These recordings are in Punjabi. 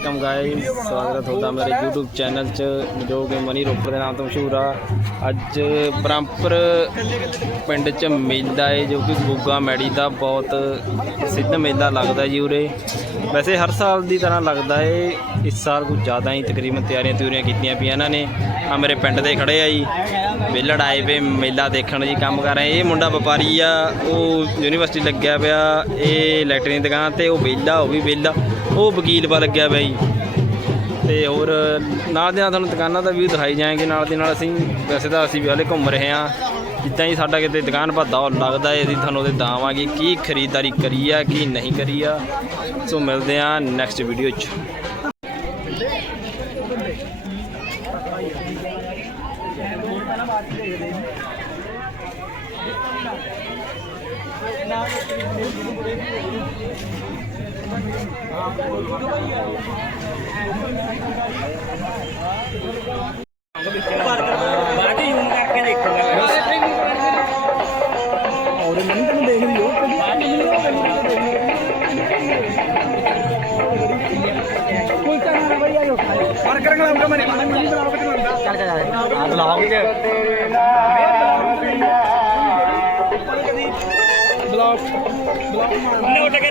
ਵੈਲਕਮ ਗਾਇਸ ਸਵਾਗਤ ਹੈ ਤੁਹਾਡਾ ਮੇਰੇ YouTube ਚੈਨਲ 'ਚ, ਜੋ ਕਿ ਮਨੀ ਰੋਪੜ ਦੇ ਨਾਮ ਤੋਂ ਮਸ਼ਹੂਰ ਆ। ਅੱਜ ਬ੍ਰਹਮਪੁਰ ਪਿੰਡ 'ਚ ਮੇਲਾ ਹੈ, ਜੋ ਕਿ ਗੁੱਗਾ ਮੈੜੀ ਦਾ ਬਹੁਤ ਪ੍ਰਸਿੱਧ ਮੇਲਾ ਲੱਗਦਾ ਜੀ ਉਰੇ। ਵੈਸੇ ਹਰ ਸਾਲ ਦੀ ਤਰ੍ਹਾਂ ਲੱਗਦਾ ਏ ਇਸ ਸਾਲ ਕੁਝ ਜ਼ਿਆਦਾ ਹੀ ਤਕਰੀਬਨ ਤਿਆਰੀਆਂ ਤਿਉਰੀਆਂ ਕੀਤੀਆਂ ਪਈਆਂ ਇਹਨਾਂ ਨੇ। ਆ ਮੇਰੇ ਪਿੰਡ ਦੇ ਖੜੇ ਆ ਜੀ। ਵੇਲੜ ਆਏ ਵੇ ਮੇਲਾ ਦੇਖਣ ਜੀ, ਕੰਮ ਕਰ ਰਹੇ। ਇਹ ਮੁੰਡਾ ਵਪਾਰੀ ਆ, ਉਹ ਯੂਨੀਵਰਸਿਟੀ ਲੱਗਿਆ ਪਿਆ, ਇਹ ਇਲੈਕਟ੍ਰਿਕ ਦੁਕਾਨ ਤੇ, ਉਹ ਵਿਹਲਾ, ਉਹ ਵੀ ਵਿਹਲਾ। ਉਹ ਵਕੀਲ ਪਾ ਲੱਗਿਆ ਪਿਆ ਜੀ ਤੇ ਹੋਰ ਨਾਲ ਦੇ ਨਾਲ ਤੁਹਾਨੂੰ ਦੁਕਾਨਾਂ ਦਾ ਵੀ ਦਿਖਾਈ ਜਾਏਗੇ ਨਾਲ ਦੇ ਨਾਲ ਅਸੀਂ ਵੈਸੇ ਤਾਂ ਅਸੀਂ ਵੀ ਹਾਲੇ ਘੁੰਮ ਰਹੇ ਹਾਂ ਜਿੱਦਾਂ ਹੀ ਸਾਡਾ ਕਿਤੇ ਦੁਕਾਨ ਪਰ ਦੌਰ ਲੱਗਦਾ ਹੈ ਅਸੀਂ ਤੁਹਾਨੂੰ ਉਹਦੇ ਦਾਵਾਂਗੇ ਕੀ ਖਰੀਦਦਾਰੀ ਕਰੀ ਆ ਕੀ ਨਹੀਂ ਕਰੀ ਆ ਸੋ ਮਿਲਦੇ ਆ ਨੈਕਸਟ ਵੀਡੀਓ 'ਚ ഒരു മിനിറ്റ് ദേഹം വർക്കരങ്ങൾ നമുക്ക് മനസ്സിലാവുന്നുണ്ട് ਇਹੀ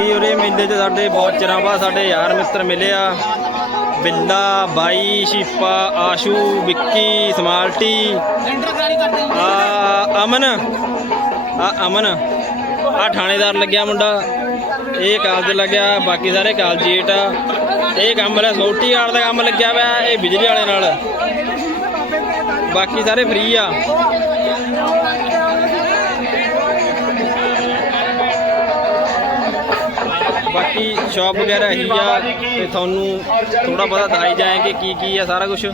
ਵੀ ਉਰੇ ਮੇਲੇ 'ਚ ਸਾਡੇ ਬਹੁਤ ਚਿਰਾਂ ਬਾਅਦ ਸਾਡੇ ਯਾਰ ਮਿੱਤਰ ਮਿਲੇ ਆ। ਬਿੱਲਾ, ਬਾਈ, ਸ਼ੀਪਾ, ਆਸ਼ੂ, ਵਿੱਕੀ, ਸਮਾਲਟੀ, ਆ, ਅਮਨ ਆ ਅਮਨ। ਆ ਥਾਣੇਦਾਰ ਲੱਗਿਆ ਮੁੰਡਾ। ਇਹ ਕਾਲਜ ਲੱਗਿਆ, ਬਾਕੀ ਸਾਰੇ ਕਾਲਜੀਟ ਆ। ਇਹ ਕੰਮ ਵਾਲਾ ਸੋਟੀ ਵਾਲ ਦਾ ਕੰਮ ਲੱਗਿਆ ਵਾ ਇਹ ਬਿਜਲੀ ਵਾਲੇ ਨਾਲ। ਬਾਕੀ ਸਾਰੇ ਫ੍ਰੀ ਆ। ਬਾਕੀ ਸ਼ਾਪ ਵਗੈਰਾ ਇਹੀ ਆ, ਤੇ ਤੁਹਾਨੂੰ ਥੋੜਾ ਬਹੁਤਾ ਦਿਖਾਈ ਜਾਏਗੇ ਕੀ ਕੀ ਆ ਸਾਰਾ ਕੁਝ